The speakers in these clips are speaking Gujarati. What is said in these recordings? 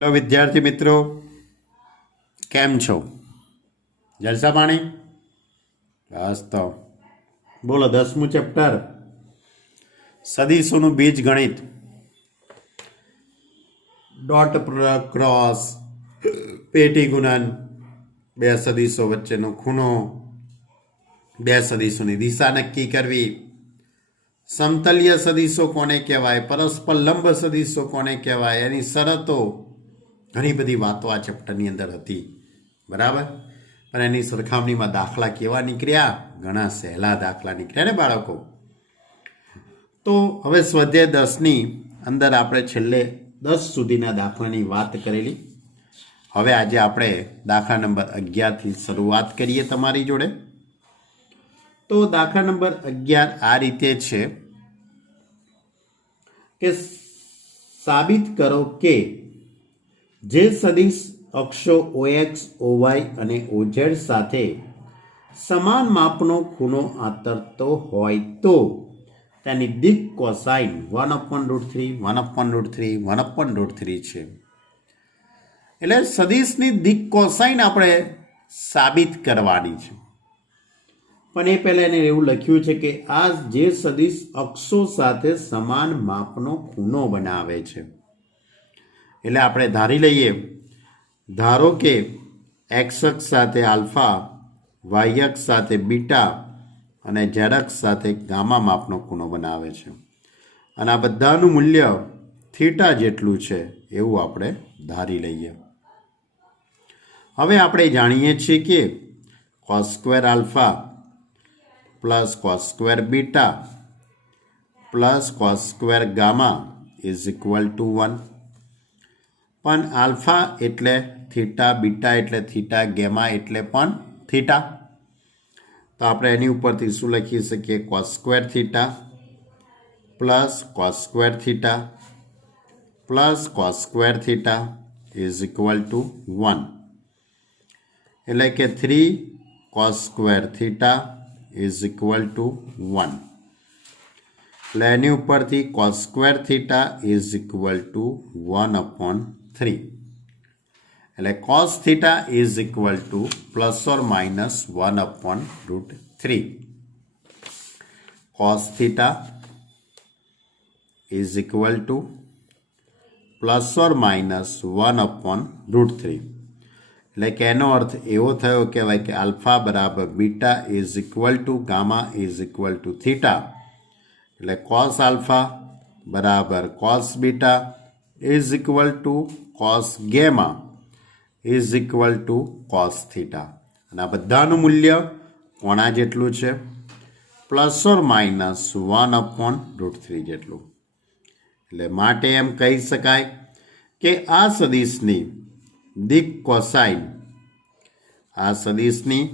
હેલો વિદ્યાર્થી મિત્રો, કેમ છો? જલસા પાણી? બસ તો બોલો, 10મું ચેપ્ટર સદીશોનું બીજ ગણિત, ડોટ ક્રોસ, પેટી ગુણન, બે સદીશો વચ્ચેનો ખૂણો, બે સદીશોની દિશા નક્કી કરવી, સમતલીય સદીશો કોને કહેવાય, પરસ્પર લંબ સદીશો કોને કહેવાય, એની શરતો, ઘણી બધી વાતો આ ચેપ્ટરની અંદર હતી. બરાબર. પણ એની સરખામણીમાં દાખલા કેવા નીકળ્યા? ઘણા સહેલા દાખલા નીકળ્યા ને બાળકો. તો હવે સ્વાધ્યાય 10ની અંદર આપણે છેલ્લે 10 સુધીના દાખલાની વાત કરેલી. હવે આજે આપણે દાખલા નંબર 11થી શરૂઆત કરીએ તમારી જોડે. તો દાખલા નંબર 11 આ રીતે છે કે સાબિત કરો કે જે સદિશ અક્ષો OX, OY અને OZ સાથે સમાન માપનો ખૂણો આંતરતો હોય તો તેની દિક કોસાઇન 1/√3, 1/√3, 1/√3 છે. એટલે સદિશની દિક કોસાઇન આપણે સાબિત કરવાની છે. પણ એ પહેલાં એને એવું લખ્યું છે કે આ જે સદિશ અક્ષો સાથે સમાન માપનો ખૂણો બનાવે છે. એટલે આપણે ધારી લઈએ, ધારો કે એક્સ અક્ષ સાથે આલ્ફા, વાય અક્ષ સાથે બીટા અને ઝેડ અક્ષ સાથે ગામા માપનો ખૂણો બનાવે છે. અને આ બધાનું મૂલ્ય થીટા જેટલું છે એવું આપણે ધારી લઈએ. હવે આપણે જાણીએ છીએ કે cos square alpha plus cos square beta plus cos square gamma is equal to 1. પણ આલ્ફા એટલે થીટા, બીટા એટલે થીટા, ગેમા એટલે પણ થીટા. તો આપણે એની ઉપરથી શું લખી શકીએ? Cos square theta plus cos square theta plus cos square theta is equal to 1. એટલે કે 3 cos square theta is equal to 1. એટલે એની ઉપરથી cos square theta is equal two 1/3. એટલે cos theta is equal two plus or minus 1/√3. Cos theta is equal two plus or minus 1/√3. એટલે કે એનો અર્થ એવો થયો કહેવાય કે આલ્ફા બરાબર beta is equal two gamma is equal to theta. એટલે કોસ આલ્ફા બરાબર cos beta is equal to cos gamma is equal to cos theta. અને આ બધાનું મૂલ્ય કોના જેટલું છે? પ્લસ ઓર માઇનસ 1/√3 જેટલું. એટલે માટે એમ કહી શકાય કે આ સદિશની દિક કોસાઇન, આ સદિશની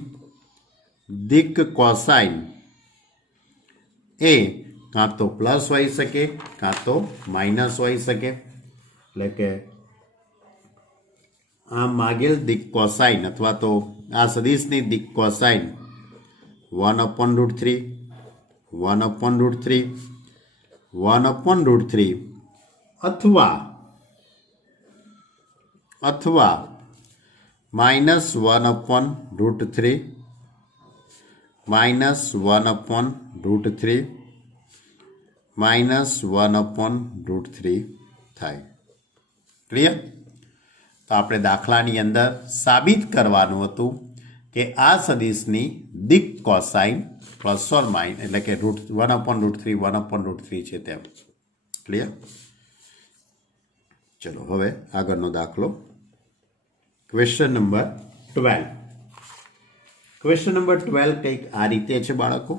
દિક કોસાઇન એ કાં તો પ્લસ હોઈ શકે કાં તો માઇનસ હોઈ શકે. એટલે કે આ માગેલ દિક કોસાઇન અથવા તો આ સદિશની દિક કોસાઇન 1/√3, 1/√3, 1/√3 અથવા માઇનસ 1/√3, માઇનસ 1/√3, માઇનસ 1/√3 થાય. ક્લિયર? તો આપણે દાખલાની અંદર સાબિત કરવાનું હતું કે આ સદિશની દિક કોસાઇન પ્લસ ઓર માઇનસ એટલે કે 1/√3, 1/√3 છે તેમ. ક્લિયર? ચલો હવે આગળનો દાખલો, ક્વેશ્ચન નંબર 12. ક્વેશ્ચન નંબર 12 કંઈક આ રીતે છે બાળકો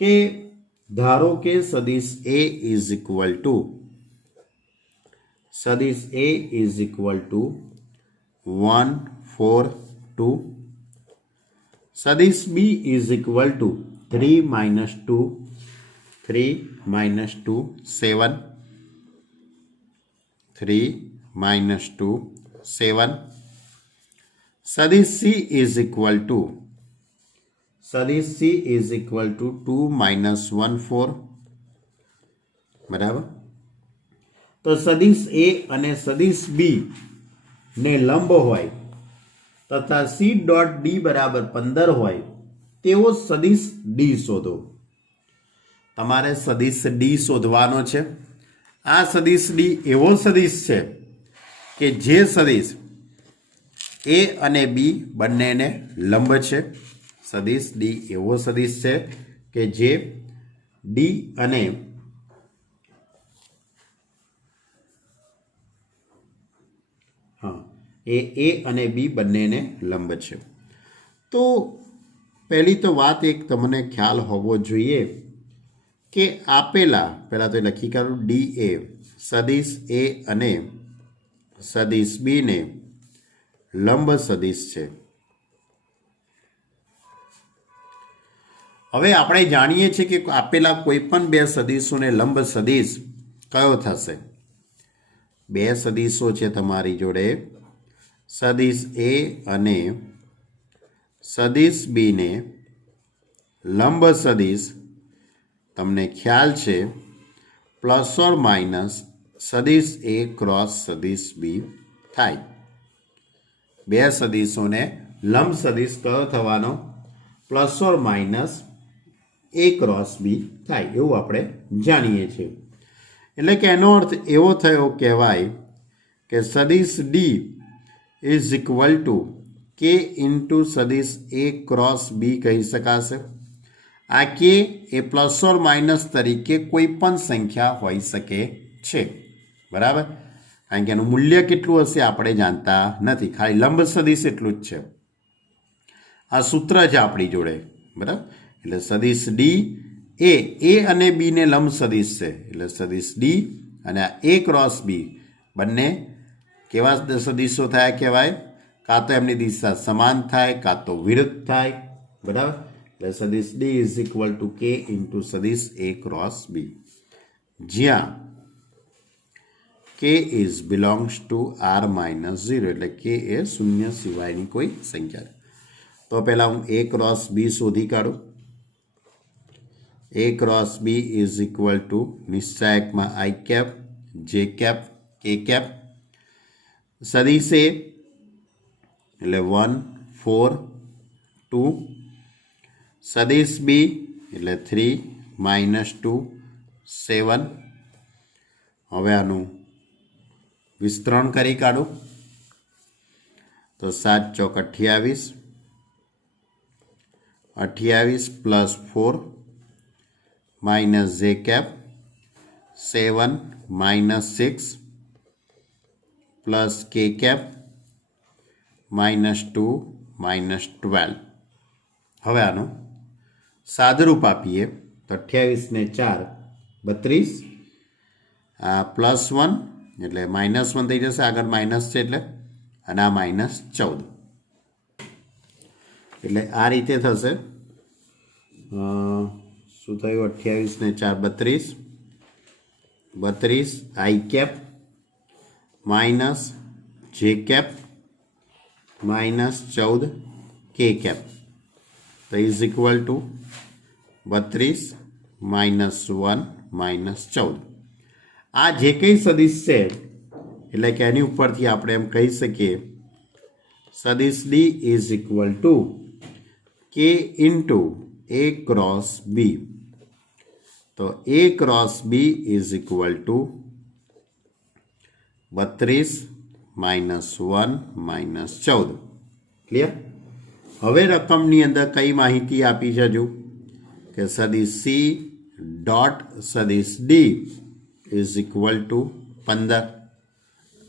કે ધારો કે સદિશ A ઇઝ ઇક્વલ ટુ સદિશ A ઇઝ ઇક્વલ ટુ 1, 4, 2. સદિશ B ઇઝ ઇક્વલ ટુ 3, -2, 3, -2, 7, 3, -2, 7. સદિશ C ઇઝ ઇક્વલ ટુ 2, -1, 4. બરાબર. તો તો સદિશ એ અને સદિશ બી ને લંબ હોય તથા સી ડોટ ડી બરાબર 15 હોય તેવો સદિશ ડી શોધો. તમારે સદિશ ડી શોધવાનો છે. આ સદિશ ડી એવો સદિશ છે કે જે સદિશ એ અને બી બંનેને લંબ છે. સદિશ ડી એવો સદિશ છે કે જે ડી અને એ અને બી બંનેને લંબ છે. તો પહેલી તો વાત એક તમને ખ્યાલ હોવો જોઈએ કે આપેલા પહેલાં તો લખી કાઢું ડી એ સદિશ એ અને સદિશ બી ને લંબ સદિશ છે. હવે આપણે જાણીએ છીએ કે આપેલા કોઈ પણ બે સદિશોને લંબ સદિશ કયો થશે? બે સદિશો છે તમારી જોડે, સદિશ એ અને સદિશ બી ને લંબ સદિશ તમને ખ્યાલ છે પ્લસ ઓર માઇનસ સદિશ એ ક્રોસ સદિશ બી થાય. બે સદિશોને લંબ સદિશ કયો થવાનો? Plus or minus A cross B થાય એવું આપણે જાણીએ છીએ. એટલે કે એનો અર્થ એવો થયો કહેવાય કે સદિશ D is equal to K into સદિશ એ ક્રોસ બી કહી શકાશે. આ કે એ પ્લસ ઓર માઇનસ તરીકે કોઈ પણ સંખ્યા હોઈ શકે છે, બરાબર? કારણ કે એનું મૂલ્ય કેટલું હશે આપણે જાણતા નથી, ખાલી લંબ સદિશ એટલું જ છે. આ સૂત્ર છે આપણી જોડે, બરાબર? એટલે સદિશ ડી એ અને બી ને લંબ સદિશ છે. એટલે સદિશ ડી અને આ એ ક્રોસ બી બંને કેવા સદિશો થયા કહેવાય? કાં તો એમની દિશા સમાન થાય, કાં તો વિરુદ્ધ થાય, બરાબર? એટલે સદિશ D is equal to K into સદિશ એ ક્રોસ બી, જ્યાં K is belongs to R minus 0, એટલે કે એ શૂન્ય સિવાયની કોઈ સંખ્યા. તો પહેલાં હું એ ક્રોસ બી શોધી કાઢું. A cross B is equal to નિશ્ચાયકમાં I cap, J cap, K cap. સદિશ એ એટલે 1 4 2, સદિશ બી એટલે 3 -2 7. હવે આનું વિસ્તરણ કરી કાઢું તો 7 ચોક 28, 28 plus 4 minus J cap 7 -6 plus K cap -2 -12. હવે આનું સાદરૂપ આપીએ તો 28 ને 4 32, આ +1 એટલે -1 થઈ જશે, આગળ માઇનસ છે એટલે, અને આ -14. એટલે આ રીતે થશે. શું થયું? 28 ને 4 32, 32 I cap minus J cap -14 K cap, તો ઇઝ ઇક્વલ ટુ 32 -1 -14. આ જે કંઈ સદિશ છે એટલે કે એની ઉપરથી આપણે એમ કહી શકીએ સદિશ D is equal to K into A cross B. તો A cross B is equal to 32 -1 -14. Clear? હવે રકમની અંદર કઈ માહિતી આપી છે? જો કે સદિશ સી ડોટ સદિશ ડી ઇઝ ઇક્વલ ટુ 15.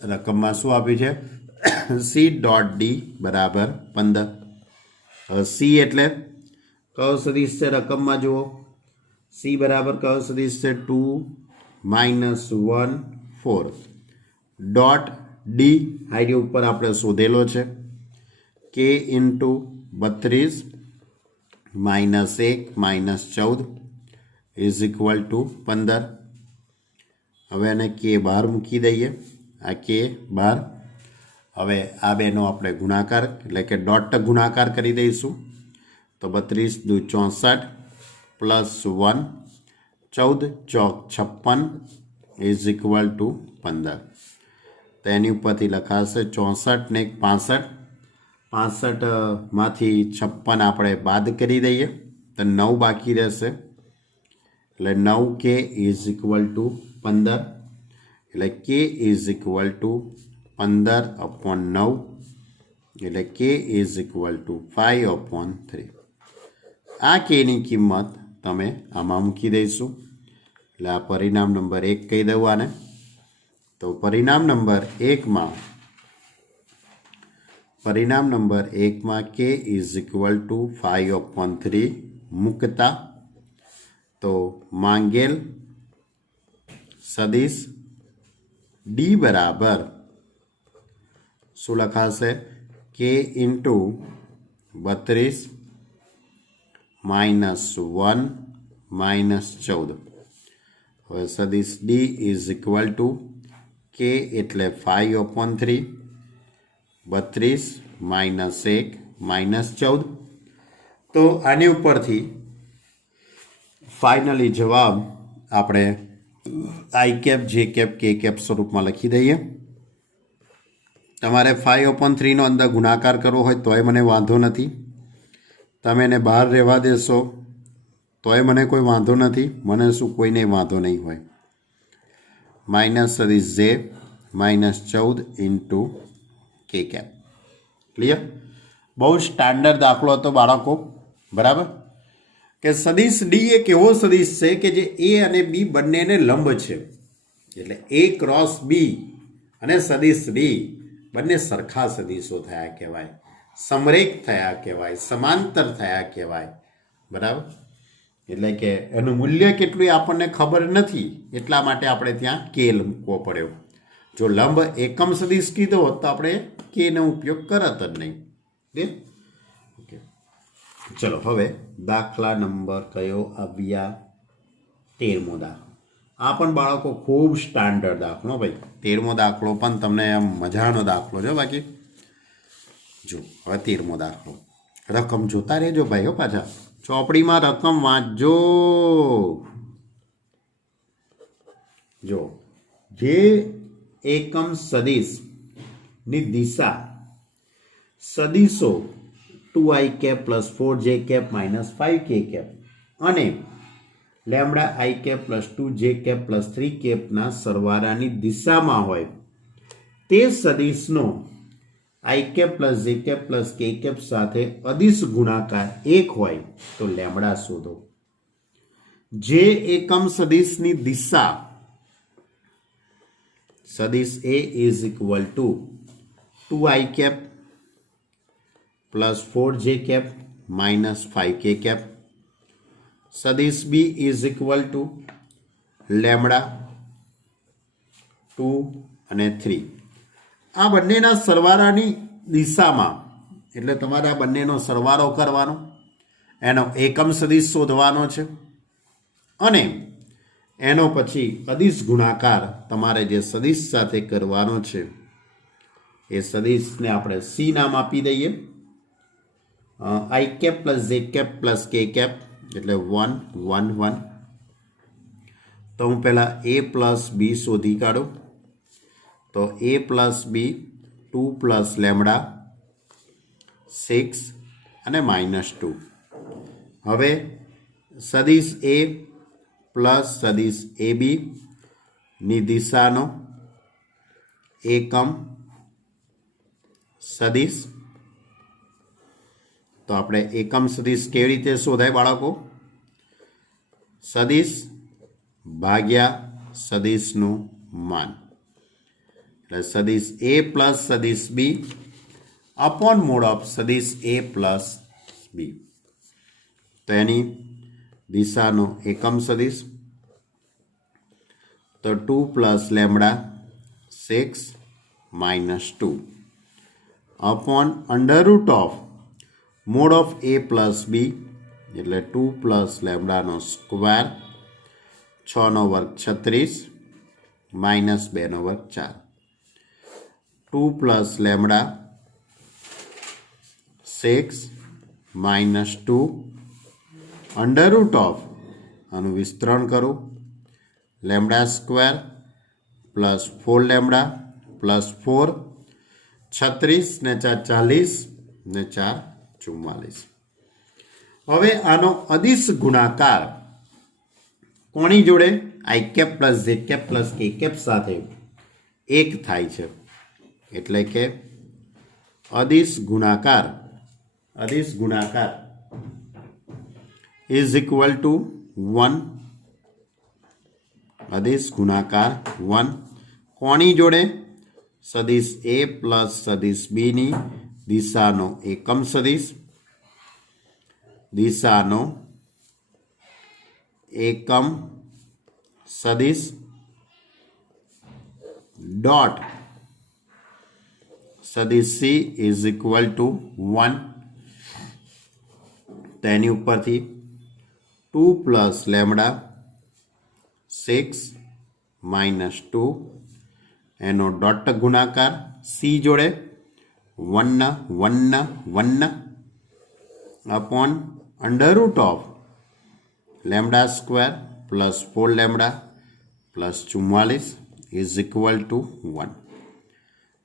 રકમમાં શું આપ્યું છે? સી ડોટ ડી બરાબર 15. હવે સી એટલે કયો સદિશ છે? રકમમાં જુઓ, સી બરાબર કયો સદિશ છે? 2 -1 4 ડોટ ડી હાઈડી ઉપર આપણે શોધેલો છે k into 32 -1 -14 is equal two 15. હવે એને કે બહાર મૂકી દઈએ, આ કે બહાર. હવે આ બેનો આપણે ગુણાકાર એટલે કે ડોટ ગુણાકાર કરી દઈશું તો 32 દુ 64 +1 14 ચોક 56 ઇઝ ઇક્વલ ટુ 15. તો એની ઉપરથી લખાશે 64 ને 65. 65માંથી 56 આપણે બાદ કરી દઈએ તો 9 બાકી રહેશે. એટલે 9k ઇઝ ઇક્વલ ટુ 15. એટલે k ઇઝ ઇક્વલ ટુ 15/9. એટલે k ઇઝ ઇક્વલ ટુ 5/3. આ કેની કિંમત તમે આમાં મૂકી દઈશું. એટલે આ પરિણામ નંબર 1 કહી દઉં આને. તો પરિણામ નંબર 1માં k ઇઝ ઇક્વલ ટુ 5/3 મૂકતા તો માંગેલ સદિશ ડી બરાબર શું લખાશે? k into 32 -1 -14. હવે સદિશ D is equal two k એટલે 5/3 32 -1 -14. તો આની ઉપરથી ફાઇનલી જવાબ આપણે I cap J cap K cap સ્વરૂપમાં લખી દઈએ. તમારે 5/3નો અંદર ગુણાકાર કરવો હોય તોય મને વાંધો નથી. તમે એને બહાર રહેવા દેશો તોય મને કોઈ વાંધો નથી. મને શું કોઈને વાંધો નહીં હોય. માઇનસ સદિશ જે -14 ઇન્ટુ કે કેપ. ક્લિયર? બહુ સ્ટાન્ડર્ડ દાખલો હતો બાળકો. બરાબર? કે સદિશ ડી એક એવો સદિશ છે કે જે એ અને બી બંનેને લંબ છે. એટલે એ ક્રોસ બી અને સદિશ ડી બંને સરખા સદિશો થયા કહેવાય, સમરેખ થયા કહેવાય, સમાંતર થયા કહેવાય. બરાબર? એટલે કે એનું મૂલ્ય કેટલું આપણને ખબર નથી, એટલા માટે આપણે ત્યાં કે મૂકવો પડ્યો. જો લંબ એકમ સદિશ કીધો તો આપણે કેનો ઉપયોગ કરત જ નહીં. ઓકે, ચલો હવે દાખલા નંબર કયો આવ્યા? 13મો દાખલો. આ પણ બાળકો ખૂબ સ્ટાન્ડર્ડ દાખલો ભાઈ. 13મો દાખલો પણ તમને આમ મજાનો દાખલો છે. બાકી જો હવે 13મો દાખલો. રકમ જોતા રહેજો ભાઈઓ. પાછા ચોપડીમાં રકમ વાંચજો. જો જે એકમ સદિશની દિશા સદિશો 2i cap plus 4j cap minus 5k cap અને lambda i cap plus 2j cap plus 3 કેપના સરવાળાની દિશામાં હોય તે સદિશનો i cap plus j cap plus k cap સાથે અદિશ ગુણાકાર 1 હોય તો લેમડા શોધો. જે એકમ સદિશની દિશા સદિશ a is equal to 2i cap plus 4j cap minus 5k cap. સદિશ b is equal to lambda 2 અને 3. આ બંનેના સરવાળાની દિશામાં એટલે તમારે આ બંનેનો સરવાળો કરવાનો, એનો એકમ સદિશ શોધવાનો છે અને એનો પછી અદિશ ગુણાકાર તમારે જે સદિશ સાથે કરવાનો છે એ સદિશને આપણે સી નામ આપી દઈએ. i cap plus j cap plus k cap એટલે 1 1 1. તો હું પહેલાં a પ્લસ બી શોધી કાઢું. તો a plus B 2 plus lambda 6 અને -2. હવે સદિશ a પ્લસ સદિશ એ બીની દિશાનો એકમ સદિશ. તો આપણે એકમ સદિશ કેવી રીતે શોધાય બાળકો? સદિશ ભાગ્યા સદિશનું માન. એટલે સદિશ a પ્લસ સદિશ બી અપોન મોડ ઓફ સદિશ a પ્લસ બી. તો એની દિશાનો એકમ સદિશ તો 2 plus lambda 6 -2 upon under root of mod of a plus B એટલે 2 પ્લસ લેમડાનો સ્ક્વેર 6 વર્ગ 36 -2 વર્ગ 4. 2 plus lambda 6 -2 under root of આનું વિસ્તરણ કરું lambda square plus 4 lambda plus 4 36 ने 4 40 ने 4 44। हवे आनो अदिश गुणाकार कोनी जोड़े I cap plus Z cap plus K cap साथे एक थाय छे एटले के अदिश गुणाकार इज इक्वल टू 1। अदिश गुणाकार 1 कोनी जोड़े सदिश ए प्लस सदिश बी नी दिशानो एकम सदिश डॉट सदिश सी इज इक्वल टू 1। तेनी उपर थी 2 प्लस लेमड़ा 6 माइनस 2 एनो डॉट गुणाकार सी जोड़े 1 upon under root of lambda square plus 4 lambda plus 44 is equal to 1।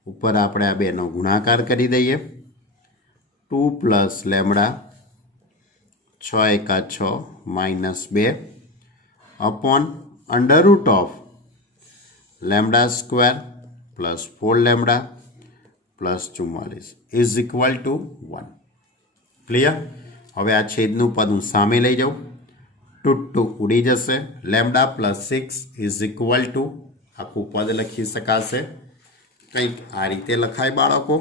ऊपर आपणे आ बेनो गुणाकार करी दईए 2 प्लस लेमड़ा 6 एका 6 minus 2 upon under root of lambda square plus 4 lambda plus 44 is equal to 1। Clear. हवे आ छेदनु पद हूँ सामे लई जाऊँ 2 उड़ी जशे lambda plus 6 is equal to आखू पद लखी शकाशे कंईक आ रीते लखाय बाळको।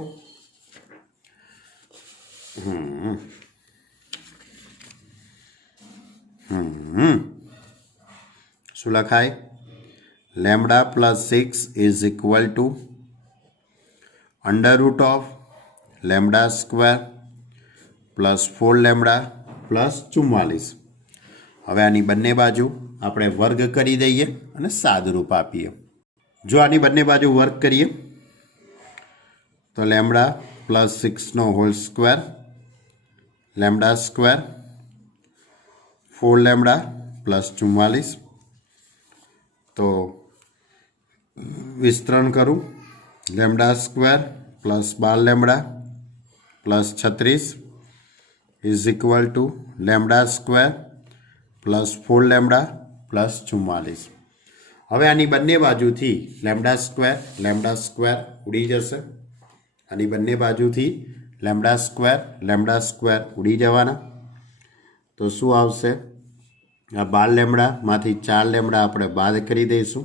शुं लखाय lambda plus 6 is equal to under root of lambda square plus 4 lambda plus 44। हवे आनी बंने बाजू आपणे वर्ग करी दईए अने सादरूप आपीए। जो आनी बंने बाजू वर्ग करीए तो लेमड़ा प्लस 6 नो whole square lambda square 4 lambda plus 44 तो विस्तरण करूँ lambda square plus 12 lambda plus 36 is equal to lambda square plus 4 lambda plus 44। हवे आनी बंने बाजू थी लेमड़ा स्क्वायर उड़ी जशे। आनी बंने बाजू थी लेमड़ा स्क्वायर उड़ी जवाना तो शुं आवशे आ 12 लेमड़ा मांथी 4 लेमड़ा आपणे बाद करी दईशुं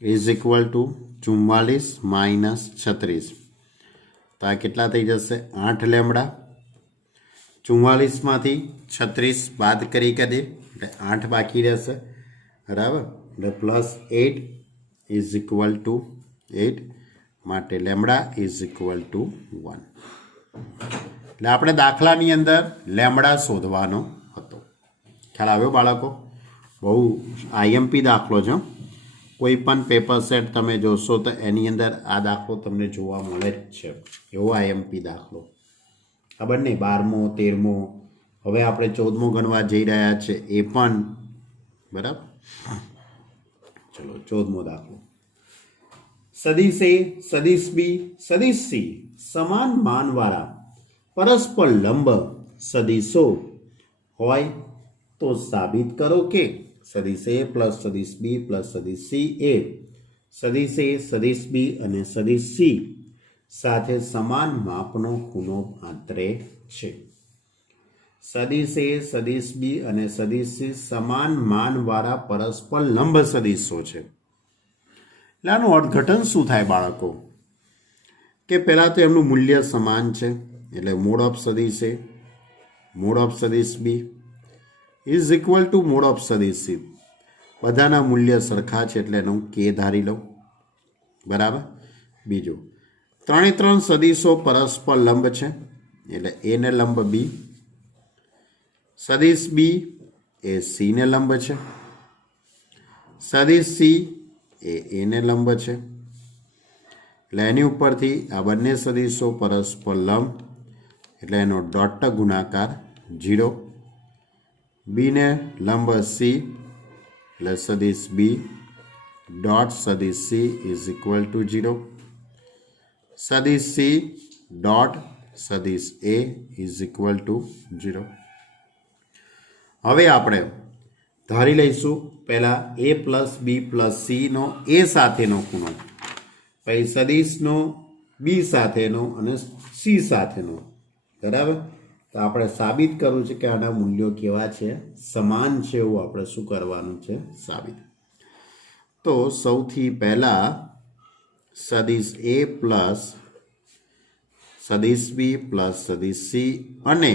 इज इक्वल टू 44 माइनस 36 तो आ केटला थई जशे 8 लेमड़ा 44 मांथी 36 बाद करी दे એટલે 8 बाकी रहेशे बराबर એટલે प्लस 8 इज इक्वल टू 8 माटे लेमड़ा इज इक्वल टू 1। એટલે આપણે દાખલાની અંદર લેમડા શોધવાનો હતો। ખ્યાલ આવ્યો બાળકો? બહુ આઈએમપી દાખલો છે। કોઈ પણ પેપર સેટ તમે જોશો તો એની અંદર આ દાખલો તમને જોવા મળે જ છે। એવો આઈએમપી દાખલો ખબર નહીં 12મો 13મો હવે આપણે 14મો ગણવા જઈ રહ્યા છે એ પણ બરાબર। ચલો 14મો દાખલો सदिश ए सदिश बी सदिश सी समान मानवाळा परस्पर लंब सदिशो होय तो साबित करो के सदिश ए प्लस सदिश बी प्लस सदिश सी ए सदिश बी अने सदिश सी साथे समान मापनो खूनो आंतरे छे। सदिश ए सदिश बी अने सदिश सी समान मानवाळा परस्पर लंब सदिशो छे। आनुं अर्थघटन शुं थाय बाळको के पहेला तो एमनुं मूल्य समान छे एटले मोड ऑफ सदिश ए मोड ऑफ सदिश B is equal to mod of सदिश सी बधाना मूल्य सरखा छे एटले एनुं के धारी लऊं बराबर। बीजो 3 सदिशो परस्पर लंब छे एटले ए ने लंब बी सदिश बी ए सी ने लंब छे सदिश सी ए ने लंब है એટલે એની ઉપરથી આ બંને સદિશો પરસ્પર લંબ એટલે એનો ડોટ ગુણાકાર 0 બી ને લંબ સી એટલે સદિશ બી डॉट सदिश सी इज इक्वल टू 0. सदिश सी डॉट सदिश ए इज इक्वल टू 0. હવે આપણે ધારી લઈશું પહેલા a પ્લસ બી પ્લસ સીનો એ સાથેનો ખૂણો, પછી સદિશનો બી સાથેનો અને સી સાથેનો. બરાબર. તો આપણે સાબિત કરવું છે કે આના મૂલ્યો કેવા છે, સમાન છે એવું આપણે શું કરવાનું છે, સાબિત. તો સૌથી પહેલા સદિશ એ પ્લસ સદિશ બી પ્લસ સદિશ સી અને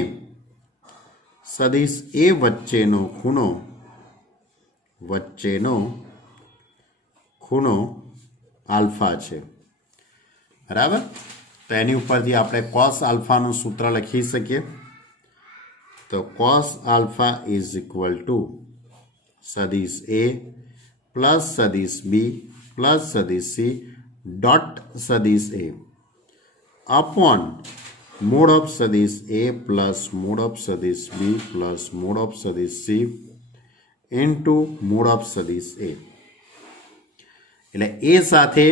સદિશ એ વચ્ચેનો ખૂણો આલ્ફા છે. બરાબર. તો એની ઉપરથી આપણે કોસ આલ્ફાનું સૂત્ર લખી શકીએ. તો cos alpha is equal to સદિશ એ પ્લસ સદિશ બી પ્લસ સદિશ સી ડોટ સદિશ એ अपॉन मोड ऑफ सदिश ए प्लस मोड ऑफ सदिश बी प्लस मोड ऑफ सदिश सी इंटू मोड ऑफ सदिश ए. એટલે એ સાથે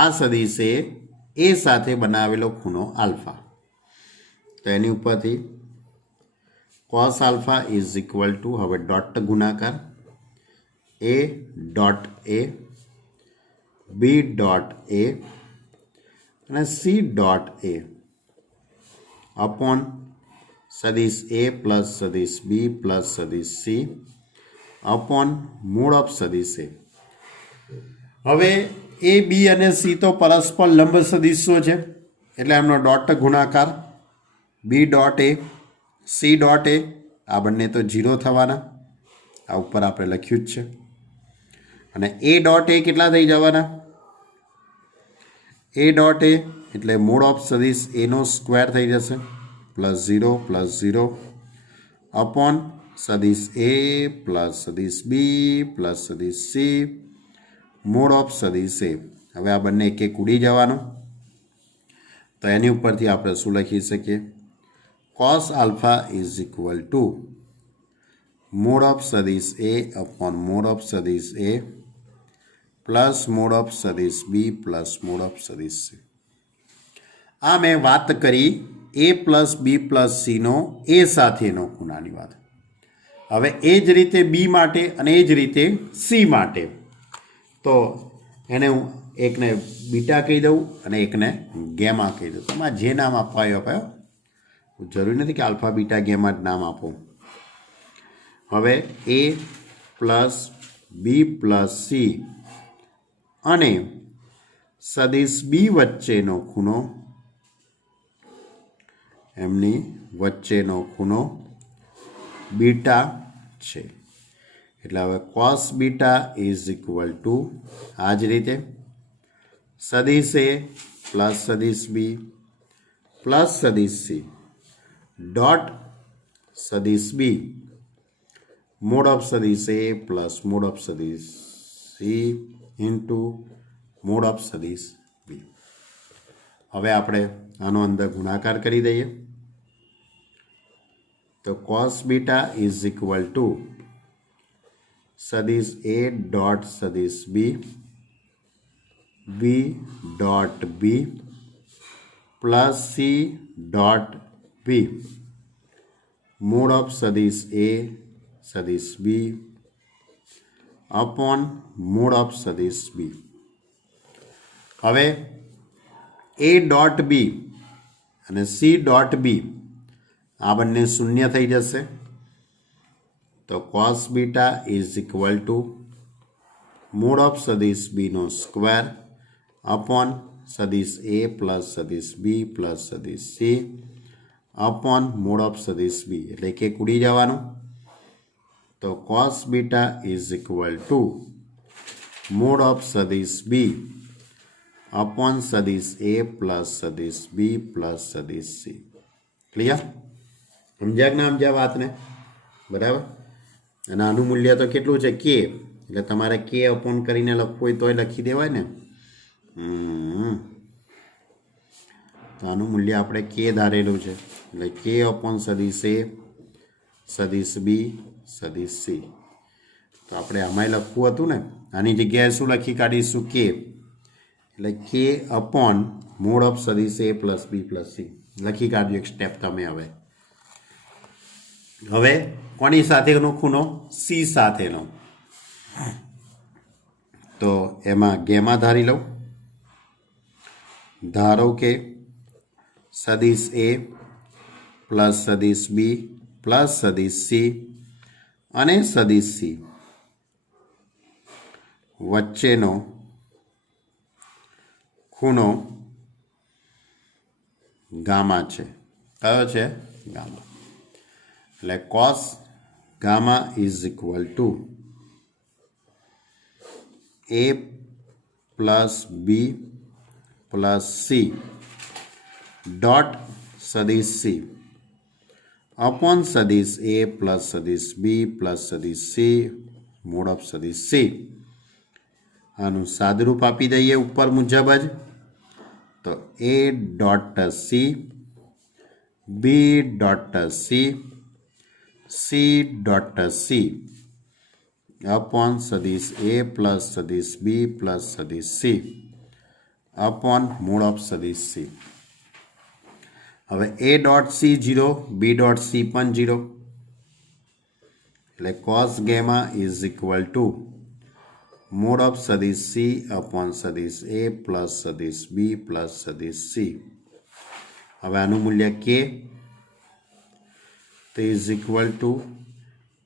આ સદિશે એ સાથે બનાવેલો ખૂણો આલ્ફા. તો એની ઉપરથી cos alpha is equal two, હવે ડોટ ગુણાકાર, એ ડોટ એ બી ડોટ એ અને સી ડોટ એ अपॉन सदिश ए प्लस सदिश बी प्लस सदिश सी अपॉन मूड ऑफ सदिश ए. હવે એ બી અને સી તો પરસ્પર લંબ સદિશો છે એટલે એમનો ડોટ ગુણાકાર, બી ડોટ એ સી ડોટ એ આ બંને તો 0 થવાના, આ ઉપર આપણે લખ્યું જ છે. અને એ ડોટ એ કેટલા થઈ જવાના, એ ડોટ એ એટલે મોડ ઓફ સદિશ એનો સ્ક્વેર થઈ જશે પ્લસ 0 अपॉन સદિશ એ પ્લસ સદિશ બી પ્લસ સદિશ સી મોડ ઓફ સદિશ એ. હવે આ બંને એક એક ઉડી જવાનું. તો એની ઉપરથી આપણે શું લખી શકીએ, cos alpha is equal to mod of સદિશ એ अपॉन મોડ ઓફ સદિશ એ પ્લસ મોડ ઓફ સદિશ બી પ્લસ મોડ ઓફ સદિશ સી. આ મેં વાત કરી એ પ્લસ બી પ્લસ સીનો એ સાથેનો ખૂણાની વાત. હવે એ જ રીતે બી માટે અને એ જ રીતે સી માટે, તો એને હું એકને બીટા કહી દઉં અને એકને ગેમા કહી દઉં. તમારે જે નામ આપવા અપાયો, જરૂરી નથી કે આલ્ફા બીટા ગેમા જ નામ આપો. હવે એ પ્લસ બી પ્લસ સી અને સદિશ બી વચ્ચેનો ખૂણો, એમની વચ્ચેનો ખૂણો બીટા છે. એટલે હવે cos beta is equal two આ જ રીતે સદિશ એ પ્લસ સદિશ બી પ્લસ સદિશ સી ડોટ સદિશ બી મોડ ઓફ સદિશ એ પ્લસ મોડ ઓફ સદિશ સી ઇન્ટુ મોડ ઓફ સદિશ બી. હવે આપણે આનો અંદર ગુણાકાર કરી દઈએ. તો cos beta is equal to સદિશ એ ડોટ સદિશ B B dot B plus C dot B mod of સદિશ એ સદિશ બી अपॉन मोड ऑफ सदिश बी. હવે એ ડોટ બી અને સી ડોટ બી આ બંને શૂન્ય થઈ જશે. તો cos beta is equal to mod of સદિશ બીનો સ્ક્વેર अपॉन સદિશ એ પ્લસ સદિશ બી પ્લસ સદિશ સી अपॉन મોડ ઓફ સદિશ બી, એટલે કે ઉડી જવાનું. તો cos beta is equal to mod of सदिश बी अपॉन सदिश ए प्लस सदिश बी प्लस सदिश सी. क्लियर? समझा कि ना समझा बात ने? बराबर. અને આનું મૂલ્ય તો કેટલું છે, કે. એટલે તમારે કે અપોન કરીને લખવું હોય તોય લખી દેવાય ને. તો આનું મૂલ્ય આપણે કે ધારેલું છે, એટલે કે અપોન સદિશ એ સદિશ બી સદિશ સી. તો તો આપણે આમાંય લખવું હતું ને, આની જગ્યાએ શું લખી કાઢીશું? કે. એટલે કે અપોન મોડ ઓફ સદીશ A plus B plus C લખી કાઢજો એક સ્ટેપ તમે. હવે કોની સાથેનો ખૂણો? સી સાથેનો. તો એમાં ગેમા ધારી લઉં. ધારો કે સદીશ એ પ્લસ સદીશ બી પ્લસ સદીશ સી અને સદીશ સી વચ્ચેનો ખૂણો ગામા છે. કયો છે? ગામા. એટલે cos gamma is equal to A plus B plus C dot સદીશ સી अपॉन सदिश ए प्लस सदिश बी प्लस सदिश सी मोड ऑफ सदिश सी आनु सादरूप आपी दईए ऊपर मुजब ज. तो A dot C B dot C dot C upon सदिश ए प्लस सदिश बी प्लस सदिश सी अपॉन मोड ऑफ सदिश सी. હવે A dot C 0 B dot C પણ 0 એટલે cos gamma is equal to mod of સદીશ સી અપોન સદીશ એ પ્લસ સદીશ બી પ્લસ સદીશ સી. હવે આનું મૂલ્ય કે તો ઇઝ ઇક્વલ ટુ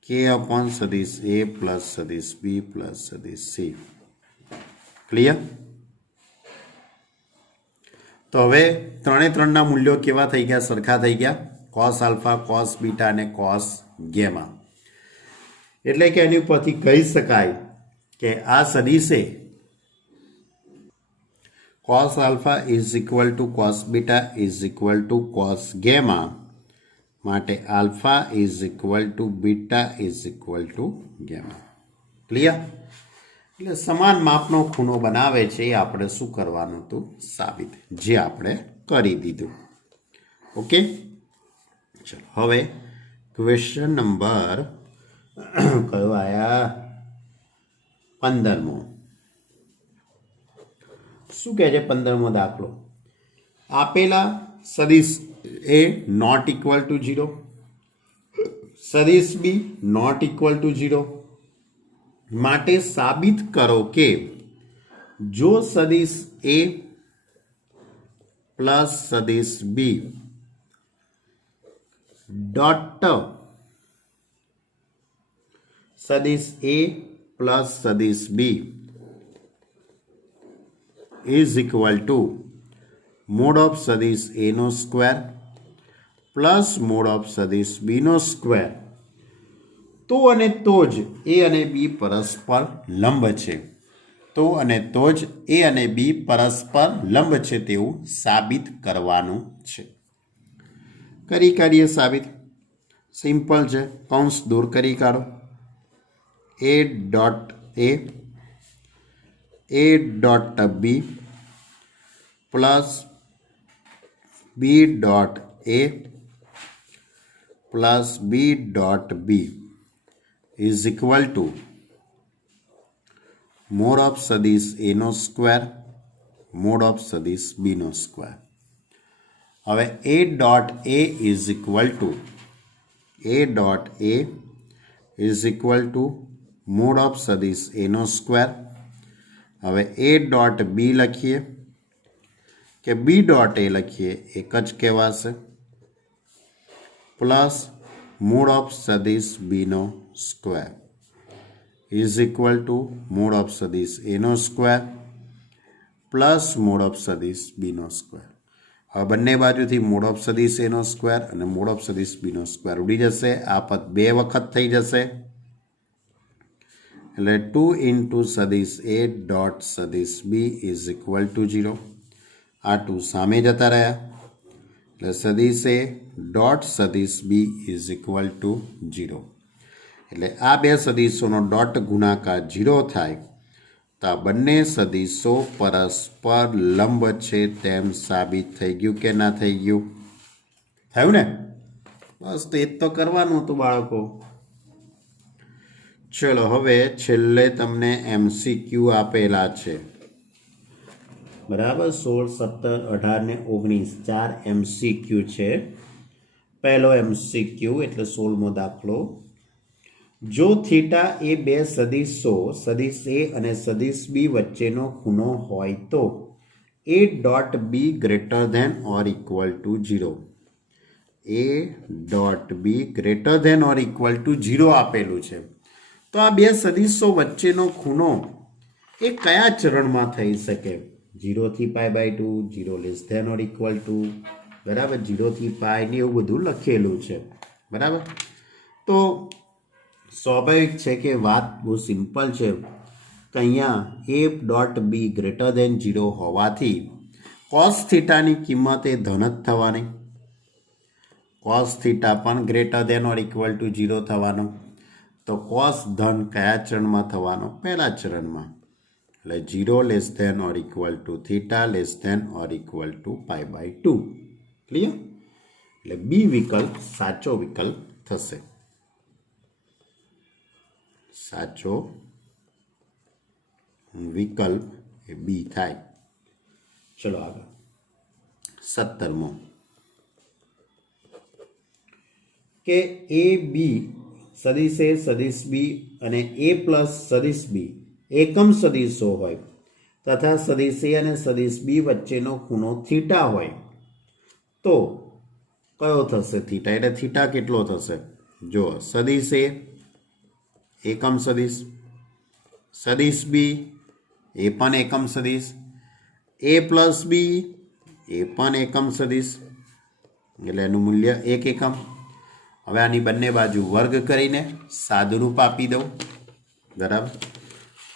કે અપોન સદીશ એ પ્લસ સદીશ બી પ્લસ સદીશ સી. ક્લિયર? તો હવે ત્રણે ત્રણના મૂલ્યો કેવા થઈ ગયા? સરખા થઈ ગયા. કોસ આલ્ફા, કોસ બીટા અને કોસ ગેમા. એટલે કે એની ઉપરથી કહી શકાય કે આ સદીશે cos alpha is equal to cos beta is equal to cos gamma માટે alpha is equal to beta is equal to gamma. Clear? એટલે સમાન માપનો ખૂણો બનાવે છે એ આપણે શું કરવાનું હતું? સાબિત. જે આપણે કરી દીધું. ઓકે, ચલો હવે ક્વેશ્ચન નંબર કયો આયા? 15મો. શું કહે છે 15મો દાખલો? આપેલા સદીશ એ નોટ ઇક્વલ ટુ 0, સદીશ બી નોટ ઇક્વલ ટુ 0 માટે સાબિત કરો કે જો સદીશ એ પ્લસ સદીશ બી ડોટ સદીશ એ પ્લસ સદીશ B is equal to mod of સદીશ એ નો સ્ક્વેર પ્લસ મોડ ઓફ સદીશ બી નો સ્ક્વેર, તો અને તો જ એ અને બી પરસ્પર લંબ છે. તો અને તો જ એ અને બી પરસ્પર લંબ છે તેવું સાબિત કરવાનું છે. કરી કાઢીએ સાબિત. સિમ્પલ છે. કૌંસ દૂર કરી કાઢો. A dot B plus B dot A plus B dot B is equal to mod of સદીશ a નો સ્ક્વેર mod of સદીશ b નો સ્ક્વેર. હવે a dot a is equal to mod of સદીશ a નો સ્ક્વેર. હવે a ડોટ b લખીએ કે b ડોટ a લખીએ એક જ કહેવાશે પ્લસ mod of સદીશ b નો square is equal to mod of સદીશ એ નો સ્ક્વેર પ્લસ મોડ ઓફ સદીશ બી નો સ્ક્વેર. હવે બંને બાજુથી મોડ ઓફ સદીશ એ નો સ્ક્વેર અને મોડ ઓફ સદીશ બી નો સ્ક્વેર ઉડી જશે. આ પદ બે વખત થઈ જશે એટલે 2 ઇન્ટુ સદીશ એ ડોટ સદીશ બી ઇઝ ઇક્વલ ટુ 0. આ 2 સામે જતા રહ્યા એટલે સદીશ એ ડોટ સદીશ બી ઇઝ ઇક્વલ ટુ 0. એટલે આ બે સદીશોનો ડોટ ગુણાકાર 0 થાય તો આ બંને સદીશો પરસ્પર લંબ છે તેમ સાબિત થઈ ગયું કે ના થઈ ગયું? થયું ને? બસ તો એ જ તો કરવાનું હતું બાળકો. ચલો હવે છેલ્લે તમને MCQ આપેલા છે, બરાબર. 16, 17, 18 ને 19 4 MCQ છે. પહેલો MCQ એટલે 16મો દાખલો. જો થીટા એ બે સદિશો સદિશ A અને સદિશ B વચ્ચેનો ખૂણો હોય તો A dot B greater than or equal to 0. A dot B greater than or equal to 0 આપેલું છે. તો આ બે સદિશો વચ્ચેનો ખૂણો એ કયા ચરણમાં થઈ શકે? 0 થી π/2, 0 less than or equal to, બરાબર, 0 થી π ને એવું બધું લખેલું છે, બરાબર. તો સ્વાભાવિક છે કે વાત બહુ સિમ્પલ છે કે અહીંયા A dot B greater than 0 હોવાથી કોસ થીટાની કિંમત એ ધન જ થવાની. કોસ થીટા પણ greater than or equal to 0 થવાનો. તો કોસ ધન કયા ચરણમાં થવાનો? પહેલા ચરણમાં. એટલે 0 less than or equal to theta less than or equal to π/2. Clear? એટલે બી વિકલ્પ સાચો વિકલ્પ થશે. સાચો વિકલ્પ એ બી થાય. ચલો આગળ 17મો કે એ બી સદિશ A સદિશ B અને A પ્લસ સદિશ B એકમ સદિશો હોય તથા સદિશ A અને સદિશ B વચ્ચેનો ખૂણો થીટા હોય તો કયો થશે થીટા? એટલે થીટા કેટલો થશે? જો સદિશ A એકમ સદિશ, સદિશ B એ પણ એકમ સદિશ, A પ્લસ B એ પણ એકમ સદિશ, એટલે એનું મૂલ્ય 1 એકમ. હવે આની બંને બાજુ વર્ગ કરીને સાદુરૂપ આપી દઉં, બરાબર.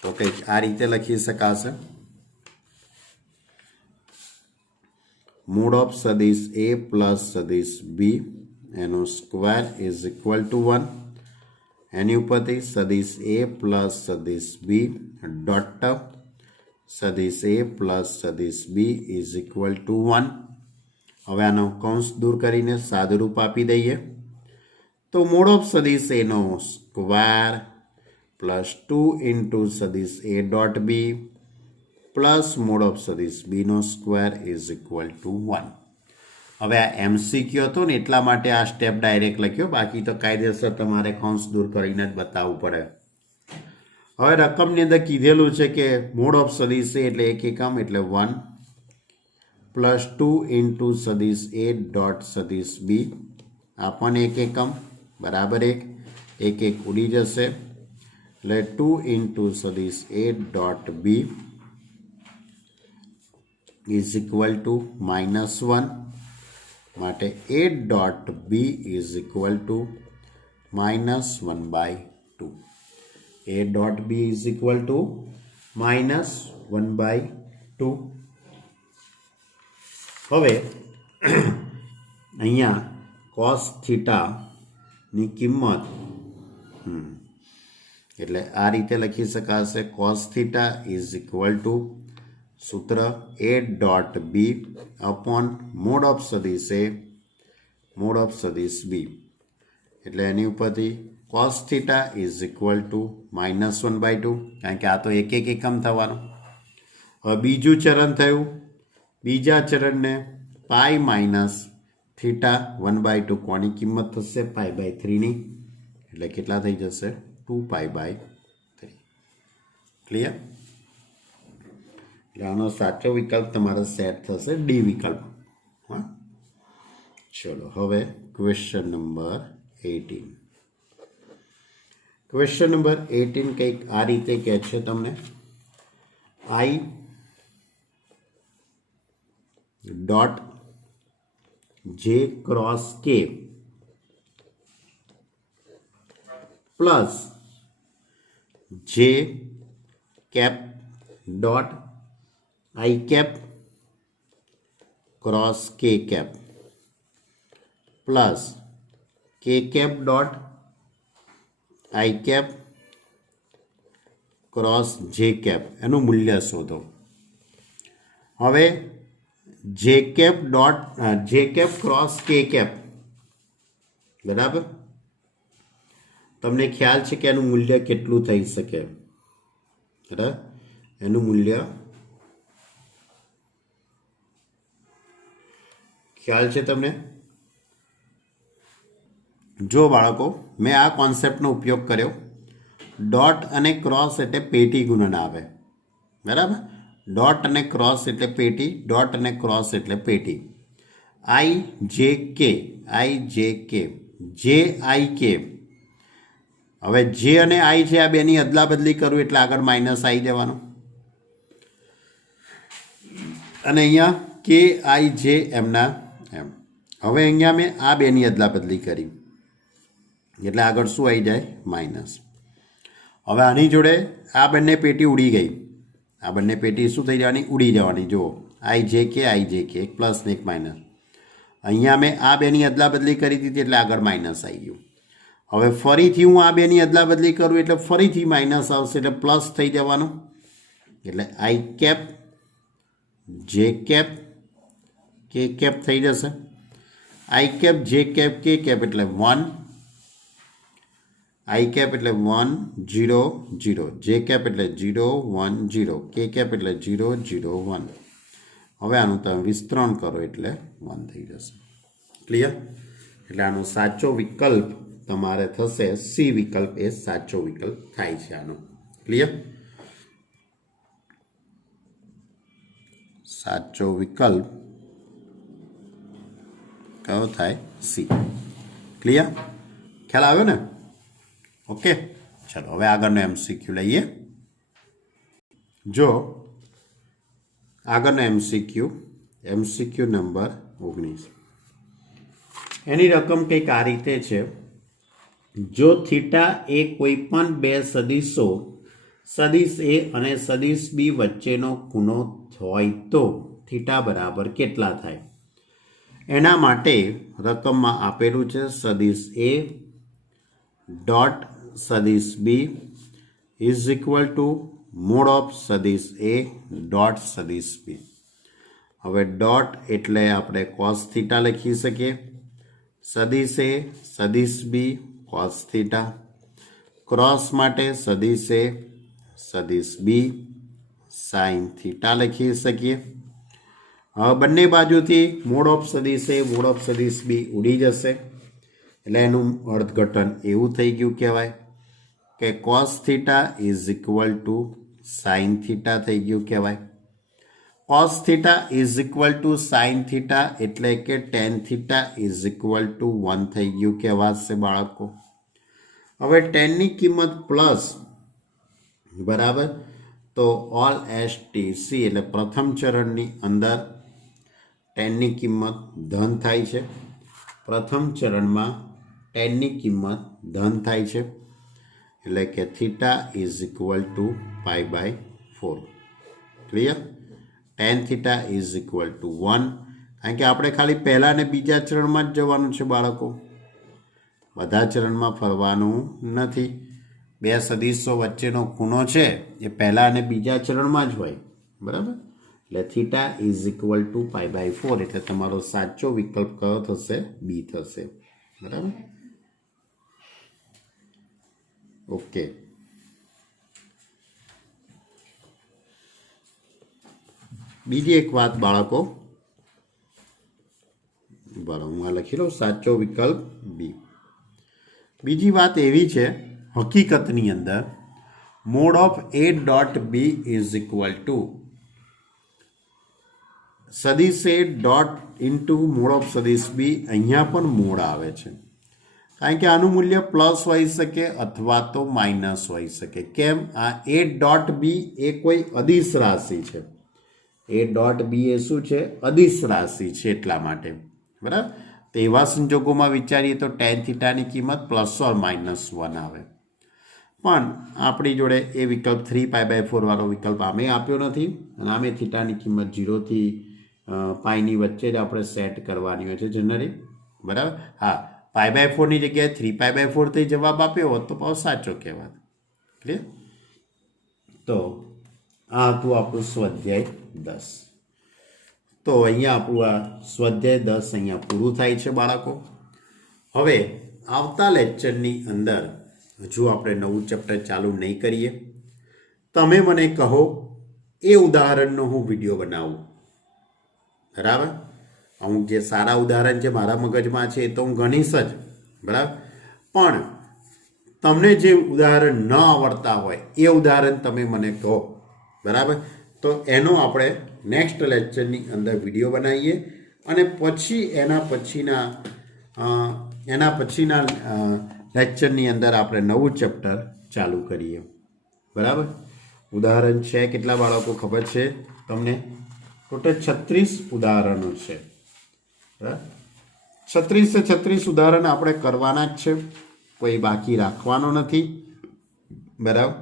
તો કંઈક આ રીતે લખી શકાશે. મૂળ ઓફ સદિશ A પ્લસ સદિશ B એનો સ્ક્વેર ઇઝ ઇક્વલ ટુ 1. એની ઉપરથી સદિશ A પ્લસ સદિશ B ડોટ સદિશ A પ્લસ સદિશ B ઇઝ ઇક્વલ ટુ 1. હવે આનો કૌંસ દૂર કરીને સાદુરૂપ આપી દઈએ. તો મૂળ ઓફ સદિશ A નો સ્ક્વેર પ્લસ 2 ઇન્ટુ સદિશ A ડોટ B પ્લસ મૂળ ઓફ સદિશ B નો સ્ક્વેર ઇઝ ઇક્વલ ટુ 1. હવે આ MCQ હતો ને એટલા માટે આ સ્ટેપ ડાયરેક્ટ લખ્યો, બાકી તો કાયદેસર તમારે કૌંસ દૂર કરીને જ બતાવવું પડે. હવે રકમની અંદર કીધેલું છે કે મૂળ ઓફ સદિશ A એટલે 1 એકમ એટલે 1 પ્લસ 2 ઇન્ટુ સદિશ A ડોટ સદિશ B આ પણ 1 એકમ બરાબર 1 1 ઉડી જશે એટલે 2 ઇન્ટુ સદિશ A dot B is equal to -1 માટે A dot B is equal two -1/2. A dot B is equal two -1/2. હવે અહીંયા કોસ થીટાની કિંમત એટલે આ રીતે લખી શકાશે. Cos theta is equal two સૂત્ર A dot B upon mod of સદિશ A મોડ ઓફ સદિશ B એટલે એની ઉપરથી cos theta is equal two -1/2 કારણ કે આ તો 1 એકમ થવાનું. હવે બીજું ચરણ થયું. બીજા ચરણને પાઈ માઇનસ થીટા 1/2 કોની કિંમત થશે? π/3ની એટલે કેટલા થઈ જશે? 2π/3. ક્લિયર? એટલે આનો સાચો વિકલ્પ તમારો સેટ થશે ડી વિકલ્પ. હા, ચલો હવે ક્વેશ્ચન નંબર 18. ક્વેશ્ચન નંબર 18 કંઈક આ રીતે કહે છે તમને I dot J cross K plus J cap dot I cap cross K cap plus K cap dot I cap cross J cap એનું મૂલ્ય શોધો. હવે J cap cross K cap બરાબર. તમને ખ્યાલ છે કે એનું મૂલ્ય કેટલું થઈ શકે? બરાબર, એનું મૂલ્ય ખ્યાલ છે તમને? જો બાળકો, મેં આ કોન્સેપ્ટનો ઉપયોગ કર્યો. ડોટ અને ક્રોસ એટલે પેટી ગુણન આવે. બરાબર, ડોટ અને ક્રોસ એટલે પેટી, ડોટ અને ક્રોસ એટલે પેટી. આઈ જે કે, આઈ જે કે, જે આઈ કે. હવે જે અને આઈ છે, આ બેની અદલા બદલી કરું એટલે આગળ માઇનસ આવી જવાનું, અને અહીંયા કે આઈ જે એમના એમ. હવે અહીંયા મેં આ બેની અદલા બદલી કરી એટલે આગળ શું આવી જાય? માઇનસ. હવે આની જોડે આ બંને પેટી ઉડી ગઈ. આ બંને પેટી શું થઈ જવાની? ઉડી જવાની. જુઓ, આઈ જે કે, એક પ્લસ ને એક માઇનસ. અહીંયા મેં આ બેની અદલા બદલી કરી દીધી એટલે આગળ માઇનસ આવી ગયું. હવે ફરીથી હું આ બેની અદલા બદલી કરું એટલે ફરીથી માઇનસ આવશે એટલે પ્લસ થઈ જવાનું. એટલે I cap, J cap, K cap થઈ જશે. I cap, J cap, K cap એટલે 1. આઈ કેપ એટલે 1 0 0, જે કેપ એટલે 0 1 0, કે કેપ એટલે 0 0 1. હવે આનું તમે વિસ્તરણ કરો એટલે 1 થઈ જશે. ક્લિયર? એટલે આનો સાચો વિકલ્પ તમારે થશે સી વિકલ્પ, એ સાચો વિકલ્પ થાય છે આનો. ક્લિયર? સાચો વિકલ્પ કયો થાય? સી. ક્લિયર? ખ્યાલ આવ્યો ને? ઓકે, ચલો હવે આગળનો MCQ લઈએ. જો આગળનો MCQ નંબર 19, એની રકમ કંઈક આ રીતે છે. જો થીટા એ કોઈ પણ બે સદિશો સદિશ એ અને સદિશ બી વચ્ચેનો ખૂણો હોય તો થીટા બરાબર કેટલા થાય? એના માટે રકમમાં આપેલું છે સદિશ એ ડોટ સદિશ B is equal to mod of સદિશ એ ડોટ સદિશ બી. હવે ડોટ એટલે આપણે કોસ થીટા લખી શકીએ, સદિશ એ સદિશ બી કોસ થીટા, ક્રોસ માટે સદિશ એ સદિશ બી સાઇન થીટા લખી શકીએ. હવે બંને બાજુથી મોડ ઓફ સદિશ એ મોડ ઓફ સદિશ બી ઉડી જશે એટલે એનું અર્થઘટન એવું થઈ ગયું કહેવાય કે cos theta is equal two sine theta થઈ ગયું કહેવાય. Cos theta is equal two sine theta એટલે કે ten theta is equal to 1 થઈ ગયું કહેવાશે બાળકો. હવે ટેનની કિંમત પ્લસ, બરાબર, તો ઓલ STC એટલે પ્રથમ ચરણની અંદર ટેનની કિંમત ધન થાય છે. પ્રથમ ચરણમાં ટેનની કિંમત ધન થાય છે એટલે કે theta is equal to π/4. Clear? Tan theta is equal to 1, કારણ કે આપણે ખાલી પહેલા અને બીજા ચરણમાં જ જવાનું છે બાળકો, બધા ચરણમાં ફરવાનું નથી. બે સદિશો વચ્ચેનો ખૂણો છે એ પહેલા અને બીજા ચરણમાં જ હોય. બરાબર, એટલે થીટા ઇઝ ઇક્વલ ટુ π/4 એટલે તમારો સાચો વિકલ્પ કયો થશે? બી થશે. બરાબર, ઓકે. બીજી એક વાત બાળકો, બરાબર, હું આ લખી લઉં, સાચો વિકલ્પ બી. બીજી વાત એવી છે, હકીકતની અંદર mod of A dot B is equal to સદિશ A dot into mod of સદિશ બી. અહીંયા પણ મોડ આવે છે કારણ કે આનું મૂલ્ય પ્લસ હોઈ શકે અથવા તો માઇનસ હોઈ શકે. કેમ? આ એ ડોટ બી એ કોઈ અદિશ રાશિ છે. એ ડોટ બી એ શું છે? અદિશ રાશિ છે, એટલા માટે. બરાબર, તો એવા સંજોગોમાં વિચારીએ તો ટેન થીટાની કિંમત પ્લસ ઓર માઇનસ 1 આવે. પણ આપણી જોડે એ વિકલ્પ 3π/4 વાળો વિકલ્પ આમે આપ્યો નથી, અને આમે થીટાની કિંમત 0 થી પાઈની વચ્ચે જ આપણે સેટ કરવાની હોય છે જનરલી. બરાબર, હા, π/4 ની જગ્યાએ 3π/4 થી જવાબ આપ્યો હોત તો પાછો સાચો કહેવાત. ક્લિયર? તો આ હતું આપણું સ્વાધ્યાય 10. તો અહીંયા આપણું આ સ્વાધ્યાય 10 અહીંયા પૂરું થાય છે બાળકો. હવે આવતા લેક્ચરની અંદર હજુ આપણે નવું ચેપ્ટર ચાલુ નહીં કરીએ. તમે મને કહો એ ઉદાહરણનો હું વિડીયો બનાવું. બરાબર? અમુક જે સારા ઉદાહરણ છે મારા મગજમાં છે એ તો હું ગણીશ જ. બરાબર? પણ તમને જે ઉદાહરણ ન આવડતા હોય એ ઉદાહરણ તમે મને કહો. બરાબર? તો એનો આપણે નેક્સ્ટ લેક્ચરની અંદર વિડીયો બનાવીએ અને પછી એના પછીના લેક્ચરની અંદર આપણે નવું ચેપ્ટર ચાલુ કરીએ. બરાબર? ઉદાહરણ છે કેટલા બાળકો ખબર છે તમને? ટોટલ 36 ઉદાહરણો છે. બરાબર? 36 ઉદાહરણ આપણે કરવાના જ છે, કોઈ બાકી રાખવાનો નથી. બરાબર?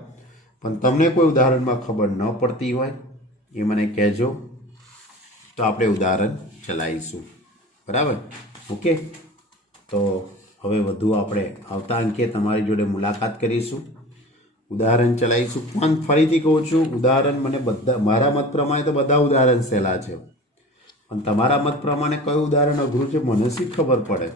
પણ તમને કોઈ ઉદાહરણમાં ખબર ન પડતી હોય એ મને કહેજો, તો આપણે ઉદાહરણ ચલાવીશું. બરાબર? ઓકે. તો હવે વધુ આપણે આવતા અંકે તમારી જોડે મુલાકાત કરીશું, ઉદાહરણ ચલાવીશું. પણ ફરીથી કહું છું, ઉદાહરણ મને મારા મત પ્રમાણે તો બધા ઉદાહરણ સહેલા છે, પણ તમારા મત પ્રમાણે કયું ઉદાહરણ અઘરું છે મને શી ખબર પડે.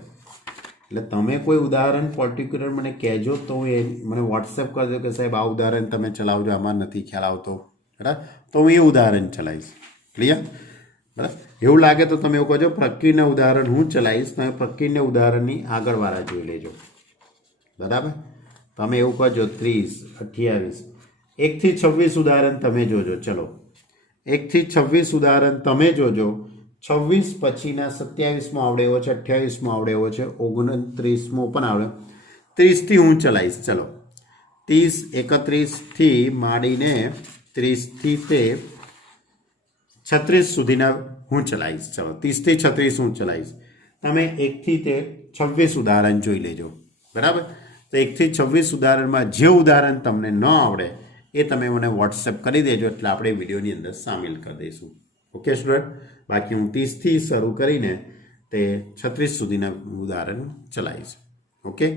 એટલે તમે કોઈ ઉદાહરણ પર્ટિક્યુલર મને કહેજો તો હું મને વોટ્સએપ કરજો કે સાહેબ આ ઉદાહરણ તમે ચલાવજો, આમાં નથી ખ્યાલ આવતો. બરાબર? તો હું એ ઉદાહરણ ચલાવીશ. ક્લિયર? બરાબર? એવું લાગે તો તમે એવું કહેજો પ્રકૃતિના ઉદાહરણ હું ચલાવીશ, તમે પ્રકૃતિના ઉદાહરણની આગળવાળા જોઈ લેજો. બરાબર? તમે એવું કહેજો 30, 28, 1થી 26 ઉદાહરણ તમે જોજો. ચલો 1થી 26 ઉદાહરણ તમે જોજો. 26 પછીના 27માં આવડે એવો છે, 28માં આવડે એવો છે, 29માં પણ આવડે, 30થી હું ચલાવીશ. ચલો 30, 31થી માંડીને 30થી તે 36 સુધીના હું ચલાવીશ. ચલો 30થી 36 હું ચલાવીશ. તમે 1થી તે 26 ઉદાહરણ જોઈ લેજો. બરાબર? તો 1થી 26 ઉદાહરણમાં જે ઉદાહરણ તમને ન આવડે એ તમે મને વોટ્સએપ કરી દેજો, એટલે આપણે વિડીયોની અંદર સામેલ કરી દઈશું. Okay student? બાકી હું 30થી શરૂ કરીને તે 36 સુધીના ઉદાહરણ ચલાવીશ. ઓકે?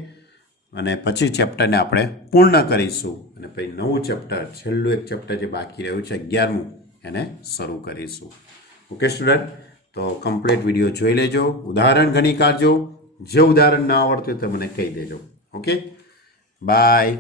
અને પછી ચેપ્ટરને આપણે પૂર્ણ કરીશું અને પછી નવું ચેપ્ટર, છેલ્લું એક ચેપ્ટર જે બાકી રહ્યું છે 11મું, એને શરૂ કરીશું. Okay student? તો કમ્પ્લીટ વિડીયો જોઈ લેજો, ઉદાહરણ ગણી કાઢજો. જે ઉદાહરણ ના આવડતું તો મને કહી દેજો. ઓકે? બાય.